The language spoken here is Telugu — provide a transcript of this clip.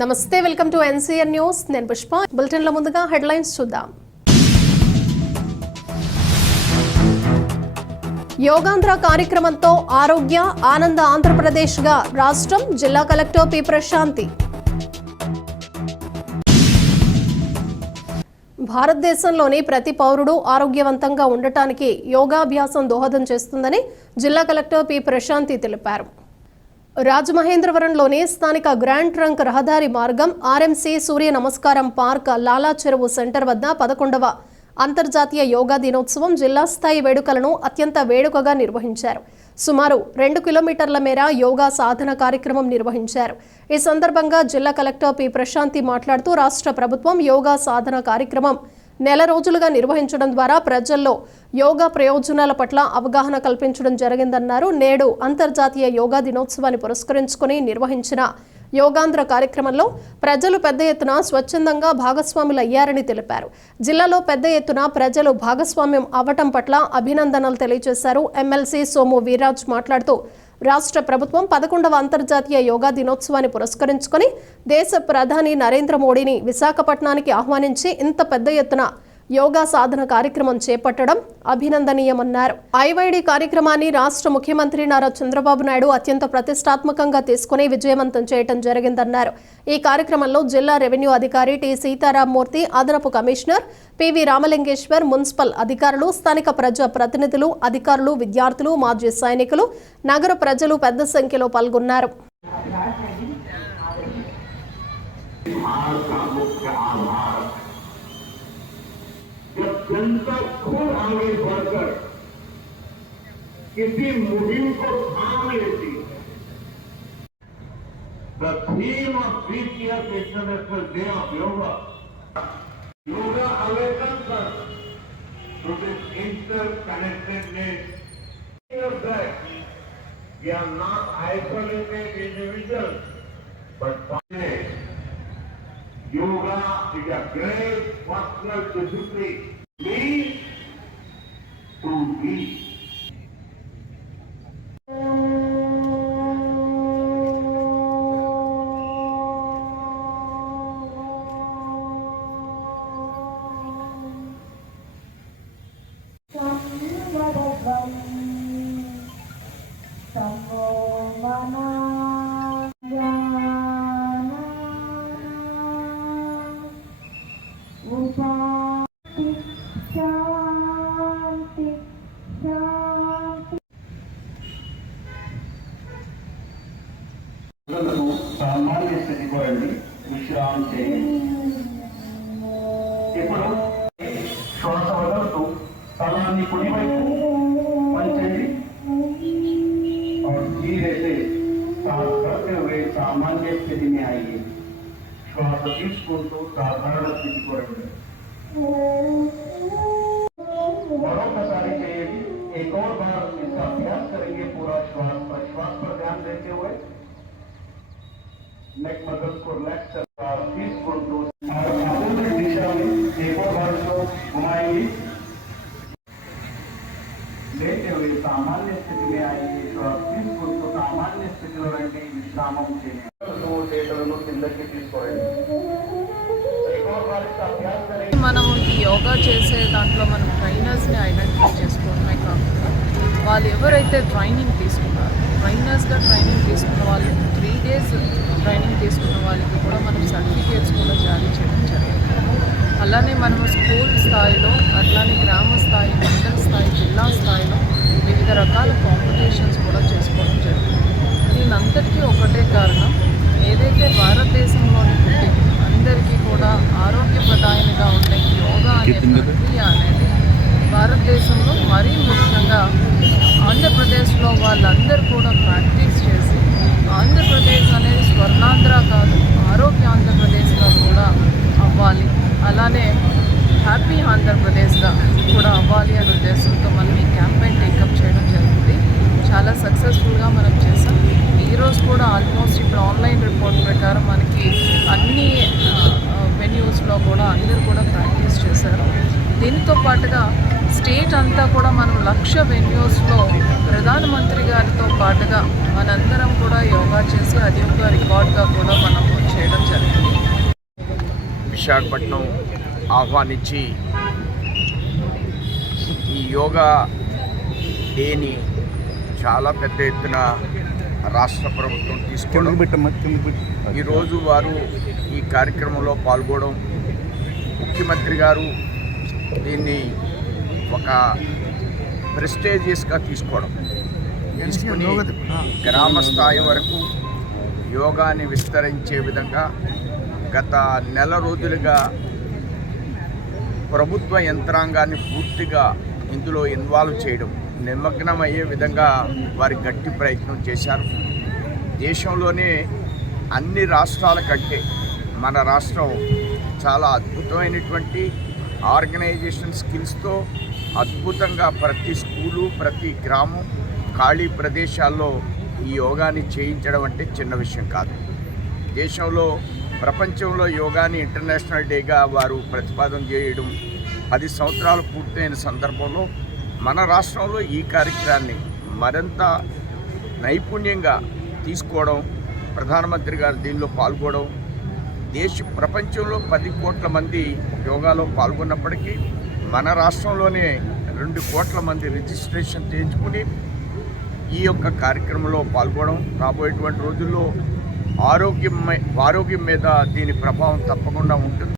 నమస్తే వెల్కమ్ టు ఎన్సీఎన్ న్యూస్. నేను పుష్ప. బులెటిన్ల ముందుగా హెడ్లైన్స్ చూద్దాం. యోగాంధ్ర కార్యక్రమంతో ఆరోగ్య ఆనంద ఆంధ్రప్రదేశ్గా రాష్ట్రం జిల్లా కలెక్టర్ పి. ప్రశాంతి. భారతదేశంలోని ప్రతి పౌరుడు ఆరోగ్యవంతంగా ఉండటానికి యోగాభ్యాసం దోహదం చేస్తుందని జిల్లా కలెక్టర్ పి. ప్రశాంతి తెలిపారు. రాజమహేంద్రవరంలోని స్థానిక గ్రాండ్ ట్రంక్ రహదారి మార్గం ఆర్ఎంసీ సూర్య నమస్కారం పార్క్ లాలా చెరువు సెంటర్ వద్ద పదకొండవ అంతర్జాతీయ యోగా దినోత్సవం జిల్లా స్థాయి వేడుకలను అత్యంత వేడుకగా నిర్వహించారు. సుమారు రెండు కిలోమీటర్ల మేర యోగా సాధన కార్యక్రమం నిర్వహించారు. ఈ సందర్భంగా జిల్లా కలెక్టర్ పి ప్రశాంతి మాట్లాడుతూ రాష్ట్ర ప్రభుత్వం యోగా సాధన కార్యక్రమం నెల రోజులుగా నిర్వహించడం ద్వారా ప్రజల్లో యోగా ప్రయోజనాల పట్ల అవగాహన కల్పించడం జరిగిందన్నారు. నేడు అంతర్జాతీయ యోగా దినోత్సవాన్ని పురస్కరించుకుని నిర్వహించిన యోగాంధ్ర కార్యక్రమంలో ప్రజలు పెద్ద ఎత్తున స్వచ్ఛందంగా భాగస్వాములు అయ్యారని తెలిపారు. జిల్లాలో పెద్ద ఎత్తున ప్రజలు భాగస్వామ్యం అవ్వటం పట్ల అభినందనలు తెలియజేశారు. ఎమ్మెల్సీ సోము వీరాజ్ మాట్లాడుతూ రాష్ట్ర ప్రభుత్వం పదకొండవ అంతర్జాతీయ యోగా దినోత్సవాన్ని పురస్కరించుకొని దేశ ప్రధాని నరేంద్ర మోడీని విశాఖపట్నానికి ఆహ్వానించి ఇంత పెద్ద ఎత్తున యోగా సాధన కార్యక్రమం చేపట్టడం అభినందనీయమన్నారు. ఐవైడి కార్యక్రమాన్ని రాష్ట్ర ముఖ్యమంత్రి నారా చంద్రబాబు నాయుడు అత్యంత ప్రతిష్టాత్మకంగా తీసుకుని విజయవంతం చేయడం జరిగిందన్నారు. ఈ కార్యక్రమంలో జిల్లా రెవెన్యూ అధికారి టి సీతారామూర్తి అదనపు కమిషనర్ పివి రామలింగేశ్వర్ మున్సిపల్ అధికారులు స్థానిక ప్రజా ప్రతినిధులు అధికారులు విద్యార్థులు మాజీ సైనికులు నగర ప్రజలు పెద్ద సంఖ్యలో పాల్గొన్నారు. जनता खुद आगे बढ़कर किसी मुहिम को थाम लेती है The theme of year's International Day of Yoga, Yoga awakens us to this interconnectedness. Of that, we are not isolated individuals, but. Yoga is a great personal discipline. Me to. ఇప్పుడు శ్వాస వదలుతూ స్థలాన్ని కుడివైపు వంచండి और धीरे से सांस करते हुए सामान्य स्थिति में आइए श्वास తీసుకుంటూ సాధారణ స్థితి కోరండి मरोकसारी चाहिए एक और बार इसका अभ्यास करेंगे पूरा श्वास पर श्वास पर ध्यान देते हुए नेक मदद को रिलैक्स నామం చేతులను కిందకి తీసుకోండి. మనం ఈ యోగా చేసే దాంట్లో మనం ట్రైనర్స్ని ఐడెంటిఫై చేసుకోవడమే కాకుండా వాళ్ళు ఎవరైతే ట్రైనింగ్ తీసుకున్నారు ట్రైనర్స్గా ట్రైనింగ్ తీసుకున్న వాళ్ళు త్రీ డేస్ ట్రైనింగ్ తీసుకున్న వాళ్ళకి కూడా మనం సర్టిఫికేట్స్ కూడా జారీ చేయడం జరిగింది. అలానే మనం స్కూల్ స్థాయిలో అట్లానే గ్రామ స్థాయి మండల స్థాయి జిల్లా స్థాయిలో వివిధ రకాల కాంపిటీషన్స్ కూడా చేసుకోవడం జరిగింది. దీనంతటికీ ఒకటే కారణం. ఏదైతే భారతదేశంలోని పుట్టి అందరికీ కూడా ఆరోగ్యప్రదాయనిగా ఉండే యోగా అనే ప్రక్రియ అనేది భారతదేశంలో మరీ ముఖ్యంగా ఆంధ్రప్రదేశ్లో వాళ్ళందరూ కూడా ప్రాక్టీస్ చేసి ఆంధ్రప్రదేశ్ అనేది స్వర్ణాంధ్ర కాదు ఆరోగ్య ఆంధ్రప్రదేశ్గా కూడా అవ్వాలి అలానే హ్యాపీ ఆంధ్రప్రదేశ్గా కూడా అవ్వాలి అనే ఉద్దేశంతో మనం ఈ క్యాంపెయిన్ టేకప్ చేయడం జరిగింది చాలా సక్సెస్ఫుల్గా మనం చేసాం ఈరోజు కూడా ఆల్మోస్ట్ ఇప్పుడు ఆన్లైన్ రిపోర్ట్ ప్రకారం మనకి అన్ని వెన్యూస్లో కూడా అందరూ కూడా ప్రాక్టీస్ చేశారు దీంతో పాటుగా స్టేట్ అంతా కూడా మనం లక్ష వెన్యూస్లో ప్రధానమంత్రి గారితో పాటుగా మనందరం కూడా యోగా చేసి అది ఒక రికార్డ్గా కూడా మనం చేయడం జరిగింది. విశాఖపట్నం ఆహ్వానించి ఈ యోగా డేని చాలా పెద్ద ఎత్తున రాష్ట్ర ప్రభుత్వం తీసుకోవడం. ఈరోజు వారు ఈ కార్యక్రమంలో పాల్గొనడం. ముఖ్యమంత్రి గారు దీన్ని ఒక ప్రెస్టేజియస్గా తీసుకోవడం. తీసుకుని గ్రామ స్థాయి వరకు యోగాని విస్తరించే విధంగా గత నెల రోజులుగా ప్రభుత్వ యంత్రాంగాన్ని పూర్తిగా ఇందులో ఇన్వాల్వ్ చేయడం నిమగ్నం అయ్యే విధంగా వారి గట్టి ప్రయత్నం చేశారు. దేశంలోనే అన్ని రాష్ట్రాల కంటే మన రాష్ట్రం చాలా అద్భుతమైనటువంటి ఆర్గనైజేషన్ స్కిల్స్తో అద్భుతంగా ప్రతి స్కూలు ప్రతి గ్రామం ఖాళీ ప్రదేశాల్లో ఈ యోగాని చేయించడం అంటే చిన్న విషయం కాదు. దేశంలో ప్రపంచంలో యోగాని ఇంటర్నేషనల్ డేగా వారు ప్రతిపాదన చేయడం పది సంవత్సరాలు పూర్తయిన సందర్భంలో మన రాష్ట్రంలో ఈ కార్యక్రమాన్ని మరింత నైపుణ్యంగా తీసుకోవడం ప్రధానమంత్రి గారు దీనిలో పాల్గొనడం దేశ ప్రపంచంలో పది కోట్ల మంది యోగాలో పాల్గొన్నప్పటికీ మన రాష్ట్రంలోనే రెండు కోట్ల మంది రిజిస్ట్రేషన్ చేయించుకుని ఈ యొక్క కార్యక్రమంలో పాల్గొనడం రాబోయేటువంటి రోజుల్లో ఆరోగ్యం ఆరోగ్యం మీద దీని ప్రభావం తప్పకుండా ఉంటుంది.